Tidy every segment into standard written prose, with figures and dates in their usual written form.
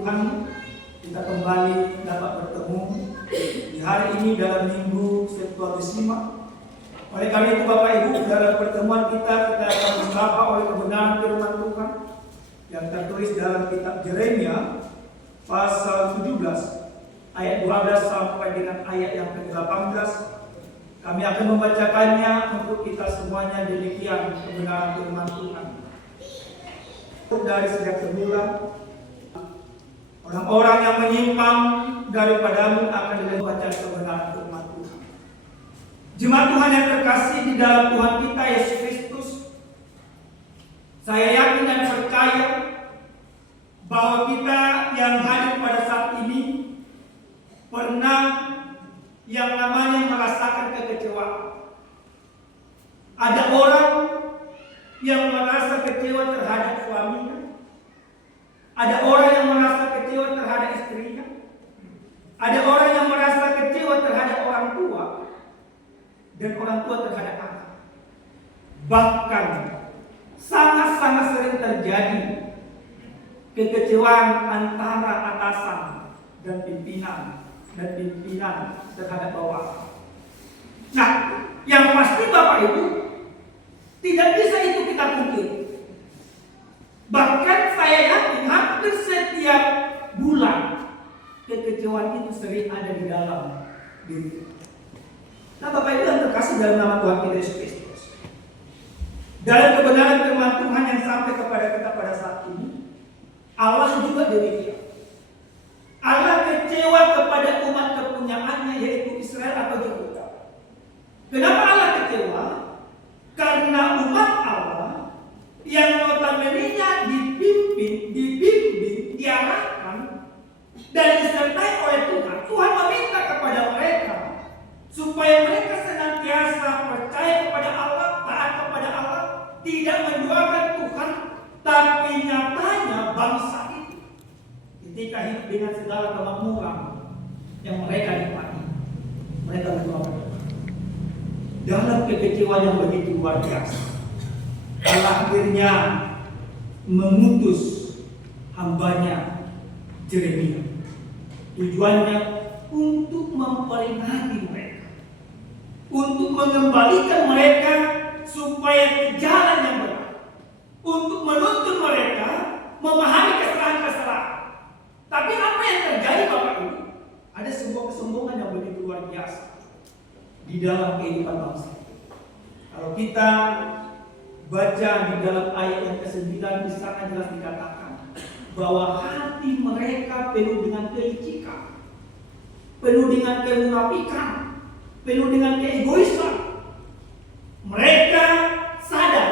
Tuhan, kita kembali dapat bertemu di hari ini dalam Minggu Septuagesima. Oleh karena itu Bapak Ibu, dalam pertemuan kita akan membaca oleh kebenaran firman Tuhan yang tertulis dalam kitab Yeremia pasal 17 ayat 12 sampai dengan ayat yang ke-18. Kami akan membacakannya untuk kita semuanya. Demikian kebenaran firman Tuhan. Dari sejak semula, orang-orang yang menyimpang daripadamu akan membaca kebenaran firman Tuhan. Jemaat Tuhan yang terkasih di dalam Tuhan kita Yesus Kristus, saya yakin dan percaya bahwa kita yang hadir pada saat ini pernah yang namanya merasakan kekecewaan. Ada orang yang merasa kecewa terhadap suaminya. Ada orang yang merasa kecewa terhadap istrinya. Ada orang yang merasa kecewa terhadap orang tua. Dan orang tua terhadap anak. Bahkan sangat-sangat sering terjadi kekecewaan antara atasan dan pimpinan terhadap bawahan. Nah, yang pasti Bapak Ibu, tidak bisa itu kita pungkiri. Bahkan saya yakin hampir setiap bulan kekecewaan itu sering ada di dalam diri. Nah, Bapak Ibu yang terkasih dalam nama Tuhan kita Yesus Kristus, dalam kebenaran firman Tuhan yang sampai kepada kita pada saat ini, Allah juga demikian. Allah kecewa kepada umat kepunyaannya, yaitu Israel atau Yehuda. Kenapa Allah kecewa? Karena umat Allah yang notabene-nya dipimpin, dibimbing, diarahkan dan disertai oleh Tuhan. Tuhan meminta kepada mereka supaya mereka senantiasa percaya kepada Allah, taat kepada Allah, tidak menduakan Tuhan. Tapi nyatanya bangsa itu ketika hidup dengan segala kemakmuran yang mereka nikmati, mereka menduakan Tuhan. Dalam kekecewaan yang begitu luar biasa, Allah akhirnya mengutus hambanya Yeremia. Tujuannya untuk memperingati mereka, untuk mengembalikan mereka supaya ke jalan yang benar, untuk menuntun mereka memahami kesalahan-kesalahan. Tapi apa yang terjadi Bapak Ibu? Ada sebuah kesombongan yang begitu luar biasa di dalam kehidupan bangsa. Kalau kita baca di dalam ayat yang ke-9, di sana jelas dikatakan bahwa hati mereka penuh dengan kelicikan, penuh dengan kemunafikan, penuh dengan keegoisan. Mereka sadar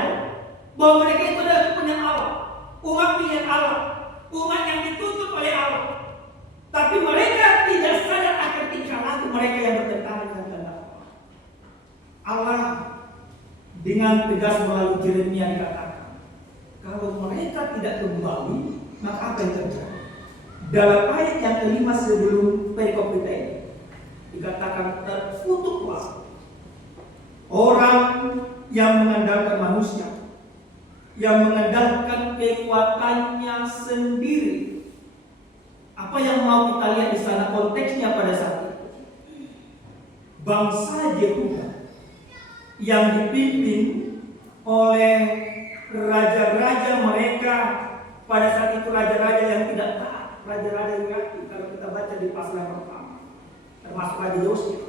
bahwa mereka itu adalah punya Allah, umat pilihan Allah, umat yang dituntut oleh Allah. Tapi mereka tidak sadar akan tingkah laku mereka yang bertentangan dengan kehendak Allah. Allah dengan tegas melalui Yeremia dikatakan, kalau mereka tidak kembali, maka apa yang terjadi? Dalam ayat yang kelima sebelum perikop kita ini dikatakan, terkutuklah orang yang mengandalkan manusia, yang mengandalkan kekuatannya sendiri. Apa yang mau kita lihat di sana konteksnya pada saat itu? Bangsa Yehuda yang dipimpin oleh raja-raja mereka pada saat itu, raja-raja yang tidak taat, raja-raja yang yakin. Kalau kita baca di pasal yang pertama, termasuk Raja Yosia.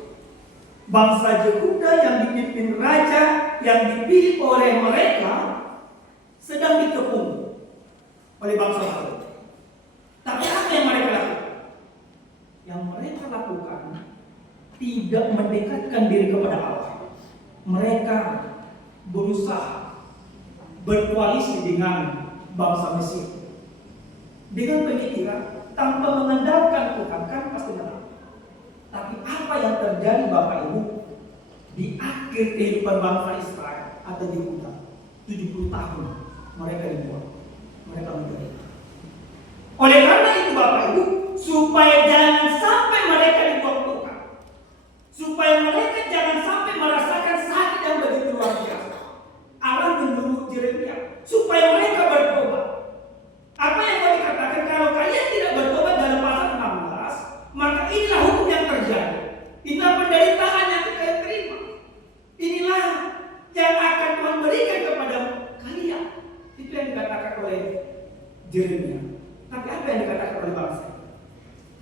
Bangsa Yehuda yang dipimpin raja yang dipilih oleh mereka sedang dikepung oleh bangsa lain. Tapi apa yang mereka lakukan? Yang mereka lakukan tidak mendekatkan diri kepada Allah. Mereka berusaha berkoalisi dengan bangsa Mesir dengan pemikiran tanpa mengandalkan Tuhan, kan pasti menang. Tapi apa yang terjadi Bapak Ibu di akhir kehidupan bangsa Israel atau Yehuda, 70 tahun mereka dibuang, mereka menderita. Oleh karena itu Bapak Ibu, supaya jangan sampai mereka dibuang Tuhan, supaya mereka jangan sampai merasakan sakit yang begitu luar biasa, Allah menyuruh Yeremia supaya mereka bertobat. Apa yang kami katakan, kalau kalian tidak bertobat,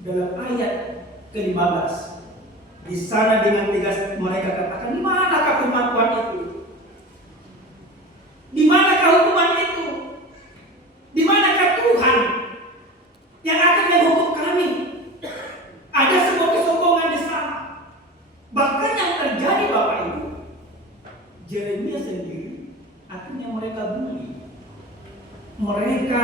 dalam ayat ke-15. Di sana dengan tegas mereka katakan, di manakah firman Tuhan itu? Di manakah hukuman itu? Di manakah Tuhan yang akan menghukum kami? Ada sebuah kesombongan di sana. Bahkan yang terjadi Bapak Ibu, Yeremia sendiri akhirnya mereka bully, mereka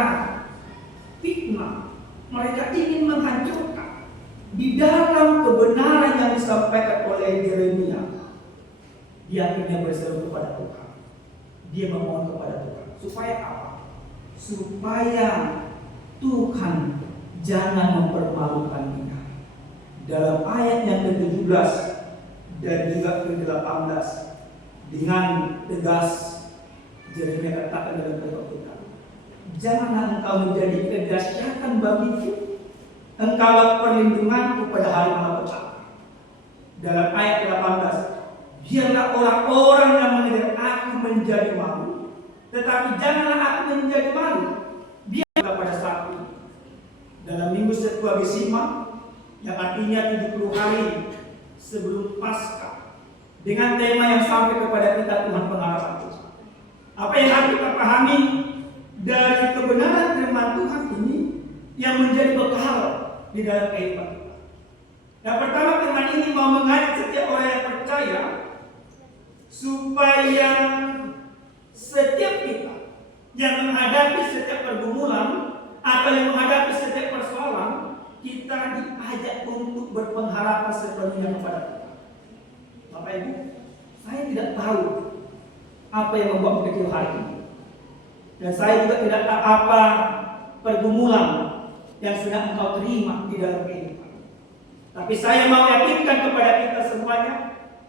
fitnah, mereka ingin menghancurkan. Di dalam kebenaran yang disampaikan oleh Yeremia, dia akhirnya berseru kepada Tuhan. Dia memohon kepada Tuhan. Supaya apa? Supaya Tuhan jangan mempermalukan kita. Dalam ayat yang ke-17 dan juga ke-18, dengan tegas Yeremia katakan dalam kitab kita, janganlah engkau menjadi kedahsyatan bagiku, engkaulah perlindunganku pada hari malapetaka. Dalam ayat ke-18, biarlah orang-orang yang mengejar aku menjadi malu, tetapi janganlah aku menjadi malu. Biarlah pada saat ini, dalam minggu Septuagesima, yang artinya 70 hari sebelum Paskah, dengan tema yang sampai kepada kita, Tuhan pengharapan Tuhan. Apa yang harus kita pahami dari kebenaran firman Tuhan ini yang menjadi bekal di dalam kehidupan kita? Yang pertama, firman ini mau mengajak setiap orang yang percaya supaya setiap kita yang menghadapi setiap pergumulan atau yang menghadapi setiap persoalan, kita diajak untuk berpengharapan sepenuhnya kepada Tuhan. Bapak Ibu, saya tidak tahu apa yang membuat kecil hari ini, dan saya juga tidak tahu apa pergumulan yang sedang engkau terima di dalam kehidupan. Tapi saya mau yakinkan kepada kita semuanya,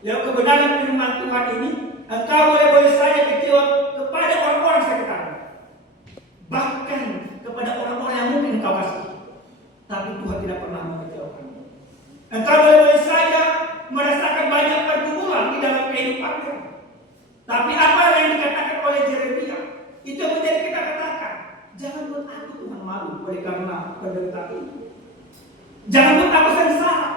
lewat kebenaran firman Tuhan ini, engkau boleh saja kecewa kepada orang-orang sekitar, bahkan kepada orang-orang yang mungkin engkau kasih, tapi Tuhan tidak pernah mengecewakan. Engkau boleh saja merasakan banyak pergumulan di dalam kehidupanmu, tapi apa yang dikatakan oleh Yeremia itu menjadi kita katakan, jangan buat aku Tuhan malu oleh karena penderitaan itu. Jangan buat aku sengsara.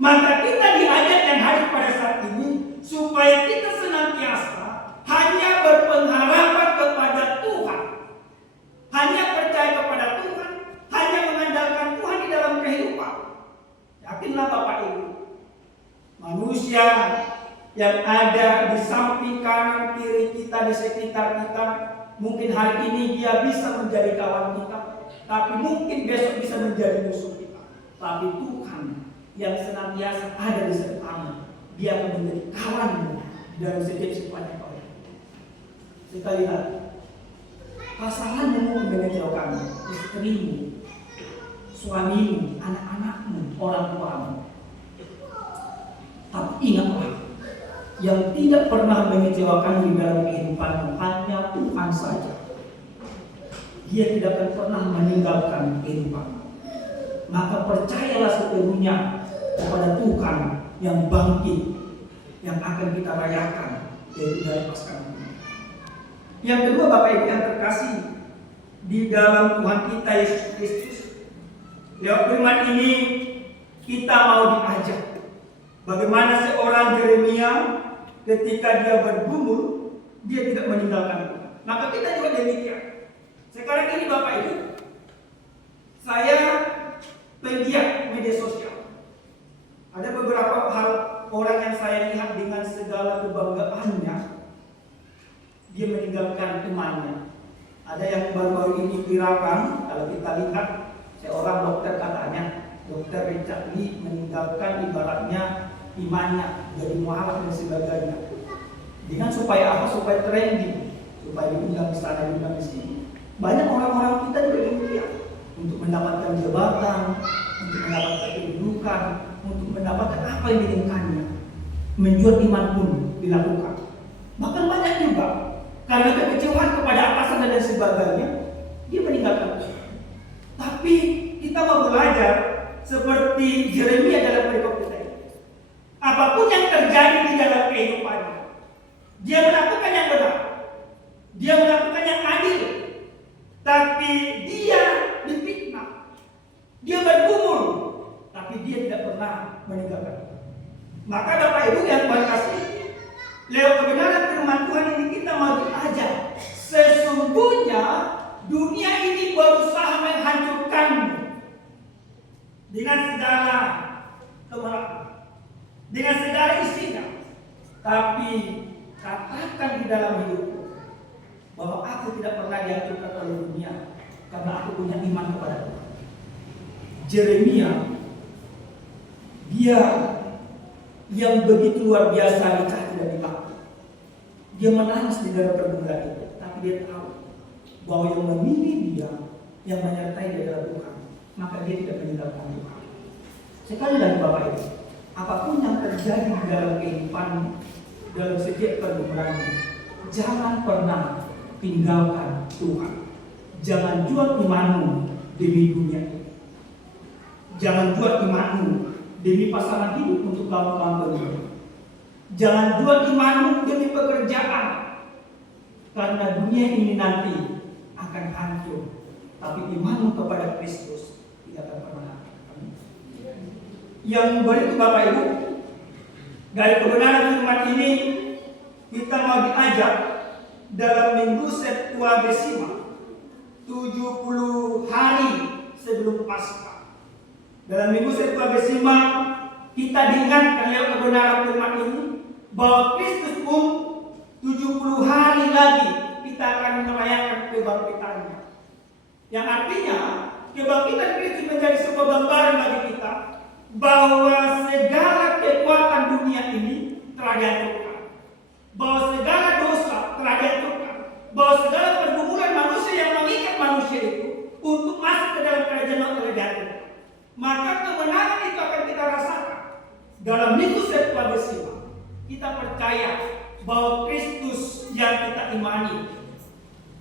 Maka kita diajak yang hadir pada saat ini supaya kita senantiasa hanya berpengharapan kepada Tuhan, hanya percaya kepada Tuhan, hanya mengandalkan Tuhan di dalam kehidupan. Yakinlah Bapak Ibu, manusia yang ada di samping kanan kiri kita, di sekitar kita, mungkin hari ini dia bisa menjadi kawan kita, tapi mungkin besok bisa menjadi musuh kita. Tapi Tuhan yang senantiasa ada di sertamu, dia akan menjadi kawanmu dalam setiap sepanjang hari. Kita lihat pasanganmu mungkin mengecewakanmu, istrimu, suamimu, anak-anakmu, orang tuamu. Tapi ingatlah, yang tidak pernah mengecewakan di dalam kehidupanmu hanya Tuhan saja. Dia tidak akan pernah meninggalkan kehidupanmu. Maka percayalah sepenuhnya kepada Tuhan yang bangkit, yang akan kita rayakan, yaitu dari Paskah. Yang kedua, Bapak Ibu yang terkasih di dalam Tuhan kita Yesus Kristus, lewat firman ini kita mau diajak bagaimana seorang Yeremia ketika dia bergumul, dia tidak meninggalkan Tuhan. Maka kita juga demikian. Sekarang ini Bapak Ibu, saya penggiat media sosial. Ada beberapa hal orang yang saya lihat dengan segala kebanggaannya, dia meninggalkan temannya. Ada yang baru-baru ini viralkan, kalau kita lihat seorang dokter katanya, Dokter Richard Lee meninggalkan ibaratnya imannya, jadi mualaf dan sebagainya. Dengan supaya apa? Supaya trending, supaya diundang di sana, diundang di sini. Banyak orang-orang kita juga demikian, untuk mendapatkan jabatan, untuk mendapatkan kedudukan, untuk mendapatkan apa yang diinginkannya. Menjual iman pun dilakukan. Bahkan banyak juga karena kekecewaan kepada atasan dan sebagainya, dia meninggalkan. Tapi kita mau belajar seperti Yeremia dalam perikop kita ini. Apapun yang terjadi di dalam kehidupannya, dia melakukan yang benar, dia melakukan yang adil. Tapi dia difitnah, dia bergumul, dia tidak pernah meninggalkan kita. Maka Bapak Ibu yang Tuhan kasih, lewat kebenaran firman Tuhan ini kita mau diajar. Sesungguhnya dunia ini berusaha menghancurkanmu dengan segala kemarahan, dengan segala isinya. Tapi katakan di dalam hidupku bahwa aku tidak pernah dihancurkan oleh dunia karena aku punya iman kepada Tuhan. Yeremia, dia yang begitu luar biasa dicaci dan dibakti. Dia menangis di dalam pergumulan itu, tapi dia tahu bahwa yang memilih dia, yang menyertai dia adalah Tuhan, maka dia tidak meninggalkan Tuhan. Sekali lagi Bapak Ibu, apapun yang terjadi di dalam kehidupan, dalam setiap pergumulan, jangan pernah tinggalkan Tuhan. Jangan jual imanmu demi dunia ini. Jangan jual imanmu demi pasangan hidup untuk kawan-kawan berdunia. Jangan jual imanmu demi pekerjaan, karena dunia ini nanti akan hancur. Tapi imanmu kepada Kristus tidak akan pernah hancur. Yang berikut Bapak Ibu, dari kebenaran firman ini kita mau diajak dalam Minggu Septuagesima, 70 hari sebelum Paskah. Dalam Minggu Septuagesima kita diingatkan lewat kebenaran firman ini bahwa Kristus pun 70 hari lagi kita akan merayakan kebangkitannya. Yang artinya kebangkitan Kristus menjadi sebuah gambaran bagi kita bahwa segala kekuatan dunia ini telah dihancurkan, bahwa segala dosa telah dihancurkan, bahwa segala pergumulan manusia yang mengikat manusia itu untuk masuk ke dalam kerajaan Allah telah dihancurkan. Maka kemenangan itu akan kita rasakan dalam Minggu Septuagesima. Kita percaya bahwa Kristus yang kita imani,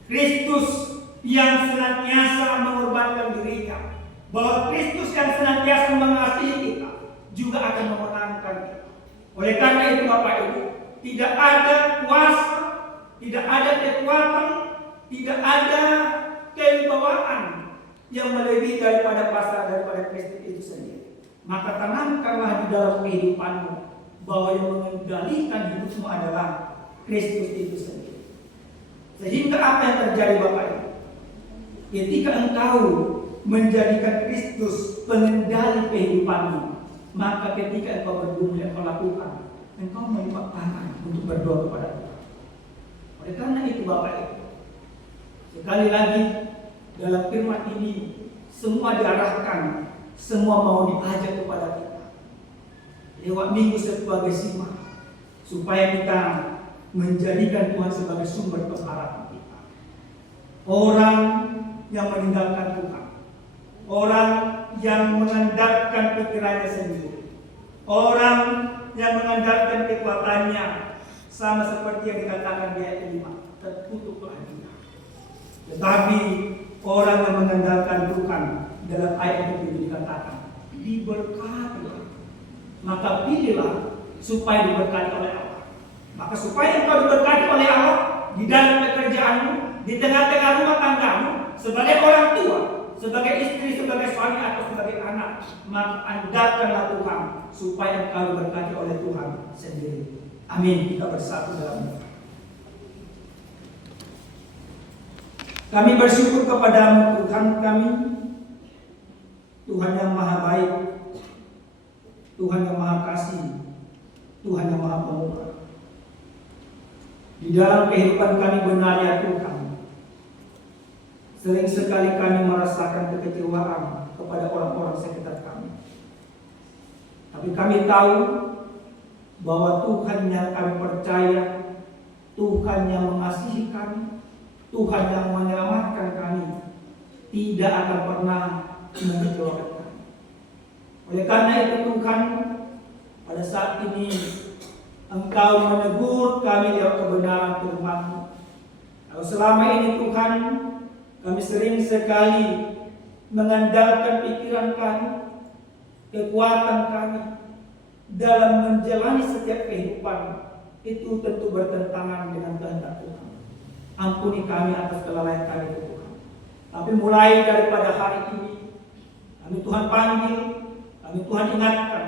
Kristus yang senantiasa mengorbankan dirinya, bahwa Kristus yang senantiasa mengasihi kita juga akan memenangkan kita. Oleh karena itu Bapak Ibu, tidak ada kuasa, tidak ada kekuatan, tidak ada kewibawaan yang melebihi daripada daripada Kristus itu sendiri. Maka tanamkanlah di dalam kehidupanmu bahwa yang mengendalikan hidupmu adalah Kristus itu sendiri. Sehingga apa yang terjadi Bapak Ibu? Ketika engkau menjadikan Kristus pengendali kehidupanmu, maka ketika engkau bergumul yang kau lakukan, engkau melipat tangan untuk berdoa kepada Tuhan. Oleh karena itu Bapak Ibu, sekali lagi dalam firman ini semua diarahkan, semua mau diajak kepada kita lewat Minggu Septuagesima, supaya kita menjadikan Tuhan sebagai sumber pengharapan kita. Orang yang meninggalkan Tuhan, orang yang mengandalkan pikirannya sendiri, orang yang mengandalkan kekuatannya, sama seperti yang dikatakan di ayat 5, tertutuklah dia. Tetapi orang yang mengandalkan Tuhan, dalam ayat itu dikatakan diberkatilah. Maka pilihlah supaya diberkati oleh Allah. Maka supaya engkau diberkati oleh Allah di dalam pekerjaanmu, di tengah-tengah rumah tanggamu, sebagai orang tua, sebagai istri, sebagai suami atau sebagai anak, maka andalkanlah Tuhan supaya engkau diberkati oleh Tuhan sendiri. Amin. Kita bersatu dalam doa. Kami bersyukur kepadamu Tuhan kami, Tuhan yang maha baik, Tuhan yang maha kasih, Tuhan yang maha pemurah. Di dalam kehidupan kami benar ya Tuhan, sering sekali kami merasakan kekecewaan kepada orang-orang sekitar kami. Tapi kami tahu bahwa Tuhan yang kami percaya, Tuhan yang mengasihi kami, Tuhan yang menyelamatkan kami, tidak akan pernah mengecewakan kami. Oleh karena itu Tuhan, pada saat ini Engkau menegur kami dalam kebenaran firman-Mu. Kalau selama ini Tuhan, kami sering sekali mengandalkan pikiran kami, kekuatan kami dalam menjalani setiap kehidupan, itu tentu bertentangan dengan kehendak Tuhan. Ampuni kami atas kelalaian kami Tuhan. Tapi mulai daripada hari ini, kami Tuhan panggil, Kami Tuhan ingatkan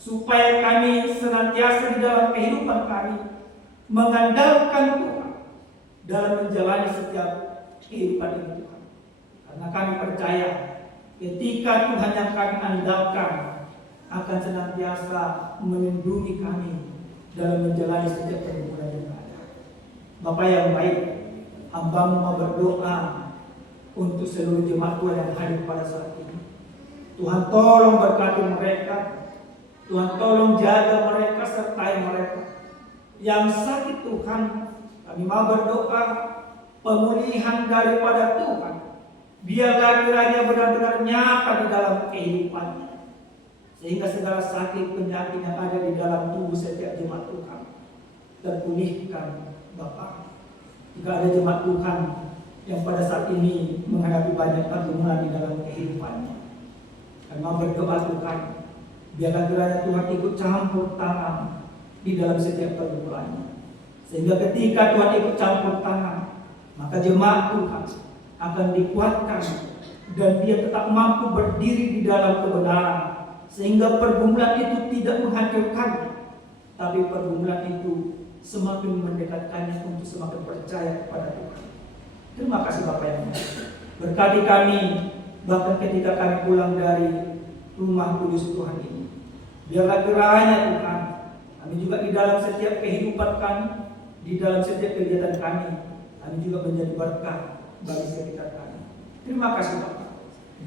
supaya kami senantiasa di dalam kehidupan kami mengandalkan Tuhan dalam menjalani setiap kehidupan ini Tuhan. Karena kami percaya ketika Tuhan yang kami andalkan akan senantiasa melindungi kami dalam menjalani setiap pergumulan yang ada. Bapak yang baik, hamba-Mu mau berdoa untuk seluruh jemaat Tuhan yang hadir pada saat ini. Tuhan tolong berkati mereka, Tuhan tolong jaga mereka, sertai mereka. Yang sakit Tuhan, kami mau berdoa pemulihan daripada Tuhan. Biarlah kiranya benar-benar nyata di dalam kehidupannya, sehingga segala sakit penyakit yang ada di dalam tubuh setiap jemaat Tuhan terpulihkan Bapak. Jika ada jemaat Tuhan yang pada saat ini menghadapi banyak pergumulan di dalam kehidupannya, kami mau berdoa Tuhan, biarlah kiranya Tuhan ikut campur tangan di dalam setiap pergumulannya, sehingga ketika Tuhan ikut campur tangan, maka jemaat Tuhan akan dikuatkan dan dia tetap mampu berdiri di dalam kebenaran, sehingga pergumulan itu tidak menghancurkannya, tapi pergumulan itu semakin mendekatkannya untuk semakin percaya kepada Tuhan. Terima kasih Bapak yang baik. Berkati kami bahkan ketika kami pulang dari rumah kudus Tuhan ini. Biarlah kiranya Tuhan, kami juga di dalam setiap kehidupan kami, di dalam setiap kegiatan kami juga menjadi berkat bagi sekitar kami. Terima kasih Bapak.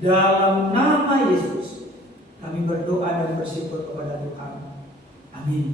Dalam nama Yesus kami berdoa dan bersyukur kepada Tuhan. Amin.